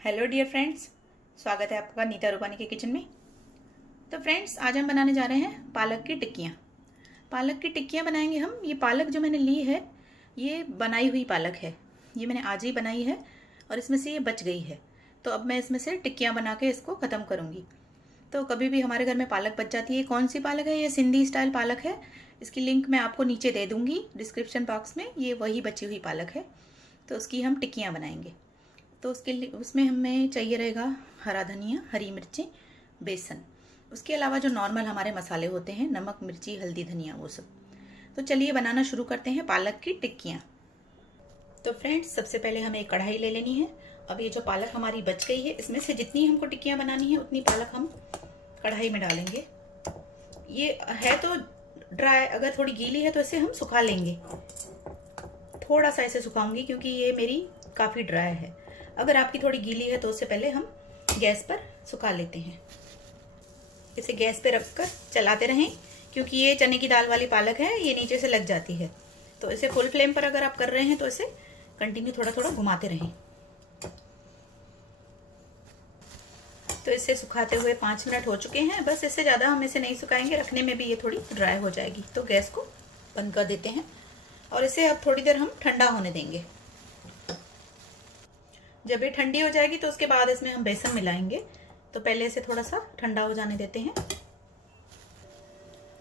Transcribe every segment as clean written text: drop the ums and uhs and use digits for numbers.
Hello dear friends, स्वागत है आपका नीता रूपानी के किचन में। तो फ्रेंड्स, आज हम बनाने जा रहे हैं पालक की टिक्कियाँ। पालक की टिक्कियाँ बनाएंगे हम। ये पालक जो मैंने ली है, ये बनाई हुई पालक है। ये मैंने आज ही बनाई है और इसमें से ये बच गई है। तो अब मैं इसमें से टिक्कियाँ बना के इसको ख़त्म करूँगी। तो कभी भी हमारे घर में पालक बच जाती है। कौन सी पालक है? ये सिंधी स्टाइल पालक है। इसकी लिंक मैं आपको नीचे दे दूँगी डिस्क्रिप्शन बॉक्स में। ये वही बची हुई पालक है। तो उसकी हम टिक्कियाँ बनाएंगे। तो उसके लिए उसमें हमें चाहिए रहेगा हरा धनिया, हरी मिर्चें, बेसन। उसके अलावा जो नॉर्मल हमारे मसाले होते हैं, नमक, मिर्ची, हल्दी, धनिया, वो सब। तो चलिए बनाना शुरू करते हैं पालक की टिक्कियाँ। तो फ्रेंड्स, सबसे पहले हमें एक कढ़ाई ले लेनी है। अब ये जो पालक हमारी बच गई है, इसमें से जितनी हमको टिक्कियाँ बनानी है उतनी पालक हम कढ़ाई में डालेंगे। ये है तो ड्राई, अगर थोड़ी गीली है तो इसे हम सुखा लेंगे। थोड़ा सा इसे सुखाऊंगी क्योंकि ये मेरी काफ़ी ड्राई है। अगर आपकी थोड़ी गीली है तो उससे पहले हम गैस पर सुखा लेते हैं। इसे गैस पे रखकर चलाते रहें क्योंकि ये चने की दाल वाली पालक है, ये नीचे से लग जाती है। तो इसे फुल फ्लेम पर अगर आप कर रहे हैं तो इसे कंटिन्यू थोड़ा थोड़ा घुमाते रहें। तो इसे सुखाते हुए 5 मिनट हो चुके हैं। बस, इससे ज़्यादा हम इसे नहीं सुखाएंगे, रखने में भी ये थोड़ी ड्राई हो जाएगी। तो गैस को बंद कर देते हैं और इसे अब थोड़ी देर हम ठंडा होने देंगे। जब ये ठंडी हो जाएगी तो उसके बाद इसमें हम बेसन मिलाएंगे। तो पहले इसे थोड़ा सा ठंडा हो जाने देते हैं।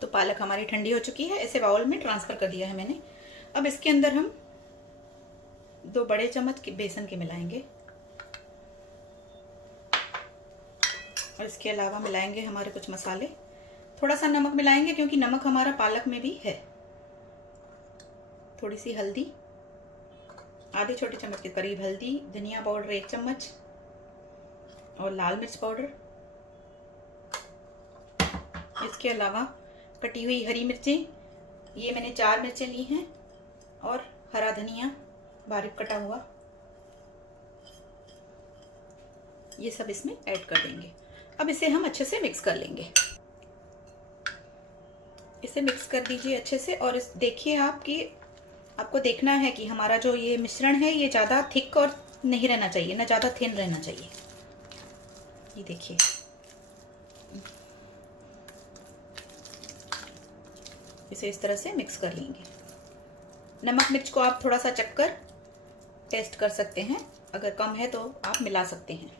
तो पालक हमारी ठंडी हो चुकी है, इसे बाउल में ट्रांसफर कर दिया है मैंने। अब इसके अंदर हम 2 बड़े चम्मच बेसन के मिलाएंगे और इसके अलावा मिलाएंगे हमारे कुछ मसाले। थोड़ा सा नमक मिलाएंगे क्योंकि नमक हमारा पालक में भी है। थोड़ी सी हल्दी, आधे छोटे चम्मच के करीब हल्दी, धनिया पाउडर 1 चम्मच और लाल मिर्च पाउडर। इसके अलावा कटी हुई हरी मिर्चें, ये मैंने 4 मिर्चें ली हैं, और हरा धनिया बारीक कटा हुआ, ये सब इसमें ऐड कर देंगे। अब इसे हम अच्छे से मिक्स कर लेंगे। इसे मिक्स कर दीजिए अच्छे से। और इस देखिए आपको देखना है कि हमारा जो ये मिश्रण है ये ज़्यादा थिक और नहीं रहना चाहिए, ना ज़्यादा थिन रहना चाहिए। ये देखिए, इसे इस तरह से मिक्स कर लेंगे। नमक मिर्च को आप थोड़ा सा चखकर टेस्ट कर सकते हैं, अगर कम है तो आप मिला सकते हैं।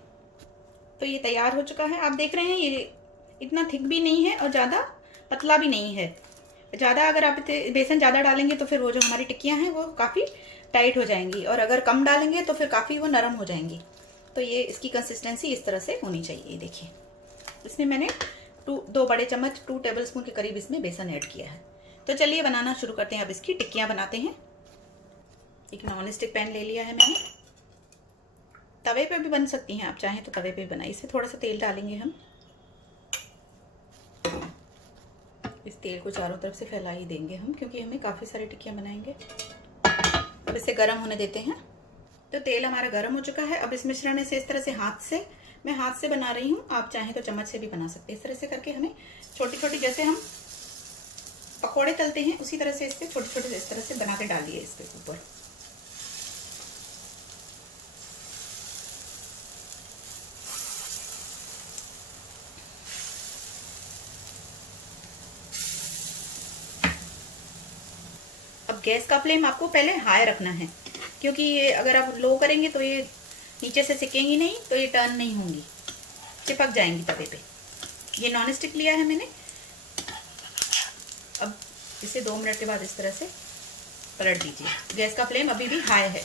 तो ये तैयार हो चुका है। आप देख रहे हैं ये इतना थिक भी नहीं है और ज़्यादा पतला भी नहीं है। ज़्यादा अगर आप बेसन ज़्यादा डालेंगे तो फिर वो जो हमारी टिक्कियाँ हैं वो काफ़ी टाइट हो जाएंगी, और अगर कम डालेंगे तो फिर काफ़ी वो नरम हो जाएंगी। तो ये इसकी कंसिस्टेंसी इस तरह से होनी चाहिए। देखिए, इसमें मैंने 2 बड़े चम्मच 2 टेबलस्पून के करीब इसमें बेसन ऐड किया है। तो चलिए बनाना शुरू करते हैं। अब इसकी टिक्कियाँ बनाते हैं। एक नॉन स्टिक पैन ले लिया है मैंने। तवे पे भी बन सकती हैं, आप चाहें तो तवे पे भी बनाइए। इसमें थोड़ा सा तेल डालेंगे हम। इस तेल को चारों तरफ से फैला ही देंगे हम, क्योंकि हमें काफ़ी सारी टिक्कियाँ बनाएंगे। अब इसे गर्म होने देते हैं। तो तेल हमारा गर्म हो चुका है। अब इस मिश्रण में से इस तरह से मैं हाथ से बना रही हूँ, आप चाहें तो चम्मच से भी बना सकते हैं। इस तरह से करके हमें छोटी छोटी, जैसे हम पकौड़े तलते हैं उसी तरह से इस पर छोटे छोटे इस तरह से बना के डालिए इस पे ऊपर। अब गैस का फ्लेम आपको पहले हाई रखना है, क्योंकि ये अगर आप लो करेंगे तो ये नीचे से सिकेंगी नहीं, तो ये टर्न नहीं होंगी, चिपक जाएंगी तवे पे। ये नॉन स्टिक लिया है मैंने। अब इसे 2 मिनट के बाद इस तरह से पलट दीजिए। गैस का फ्लेम अभी भी हाई है।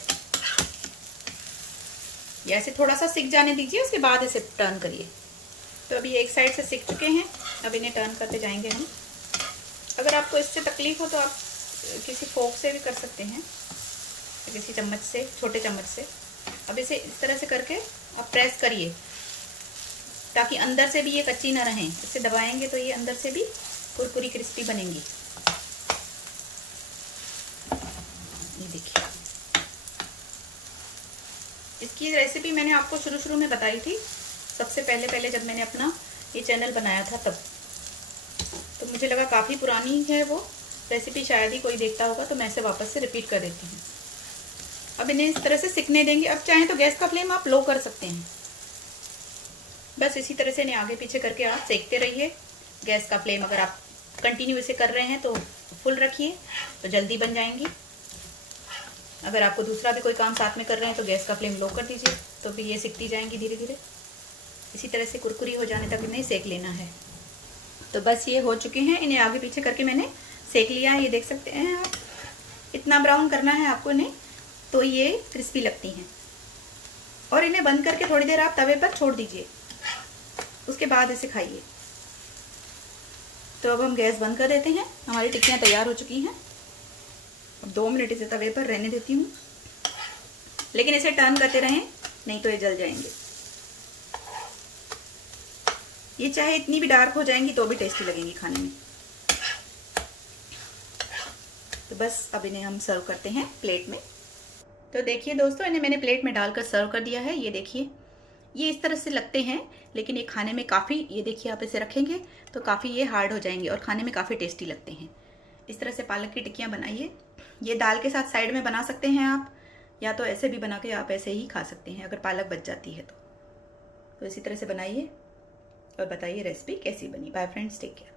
या इसे थोड़ा सा सिक जाने दीजिए, उसके बाद इसे टर्न करिए। तो अभी एक साइड से सिक चुके हैं, अब इन्हें टर्न करते जाएंगे हम। अगर आपको इससे तकलीफ हो तो आप किसी फोक से भी कर सकते हैं, किसी चम्मच से, छोटे चम्मच से। अब इसे इस तरह से करके आप प्रेस करिए ताकि अंदर से भी ये कच्ची ना रहें। इसे दबाएंगे तो ये अंदर से भी कुरकुरी क्रिस्पी बनेंगी। ये देखिए, इसकी रेसिपी मैंने आपको शुरू में बताई थी, सबसे पहले जब मैंने अपना ये चैनल बनाया था तब। तो मुझे लगा काफ़ी पुरानी है वो रेसिपी, शायद ही कोई देखता होगा, तो मैं इसे वापस से रिपीट कर देती हूँ। अब इन्हें इस तरह से सिकने देंगे। अब चाहें तो गैस का फ्लेम आप लो कर सकते हैं, बस इसी तरह से इन्हें आगे पीछे करके आप सेकते रहिए। गैस का फ्लेम अगर आप कंटिन्यू इसे कर रहे हैं तो फुल रखिए, तो जल्दी बन जाएंगी। अगर आपको दूसरा भी कोई काम साथ में कर रहे हैं तो गैस का फ्लेम लो कर दीजिए, तो फिर ये सिकती जाएंगी धीरे धीरे। इसी तरह से कुरकुरी हो जाने तक इन्हें सेक लेना है। तो बस ये हो चुके हैं, इन्हें आगे पीछे करके मैंने सेक लिया है। ये देख सकते हैं आप, इतना ब्राउन करना है आपको इन्हें, तो ये क्रिस्पी लगती हैं। और इन्हें बंद करके थोड़ी देर आप तवे पर छोड़ दीजिए, उसके बाद इसे खाइए। तो अब हम गैस बंद कर देते हैं। हमारी टिक्कियाँ तैयार हो चुकी हैं। अब 2 मिनट इसे तवे पर रहने देती हूँ, लेकिन इसे टर्न करते रहें, नहीं तो ये जल जाएंगे। ये चाहे इतनी भी डार्क हो जाएंगी तो भी टेस्टी लगेंगी खाने में। तो बस अब इन्हें हम सर्व करते हैं प्लेट में। तो देखिए दोस्तों, इन्हें मैंने प्लेट में डालकर सर्व कर दिया है। ये देखिए, ये इस तरह से लगते हैं, लेकिन ये खाने में काफ़ी, ये देखिए आप इसे रखेंगे तो काफ़ी ये हार्ड हो जाएंगे और खाने में काफ़ी टेस्टी लगते हैं। इस तरह से पालक की टिक्कियाँ बनाइए। ये दाल के साथ साइड में बना सकते हैं आप, या तो ऐसे भी बना के आप ऐसे ही खा सकते हैं अगर पालक बच जाती है तो इसी तरह से बनाइए और बताइए रेसिपी कैसी बनी। Bye friends, take care.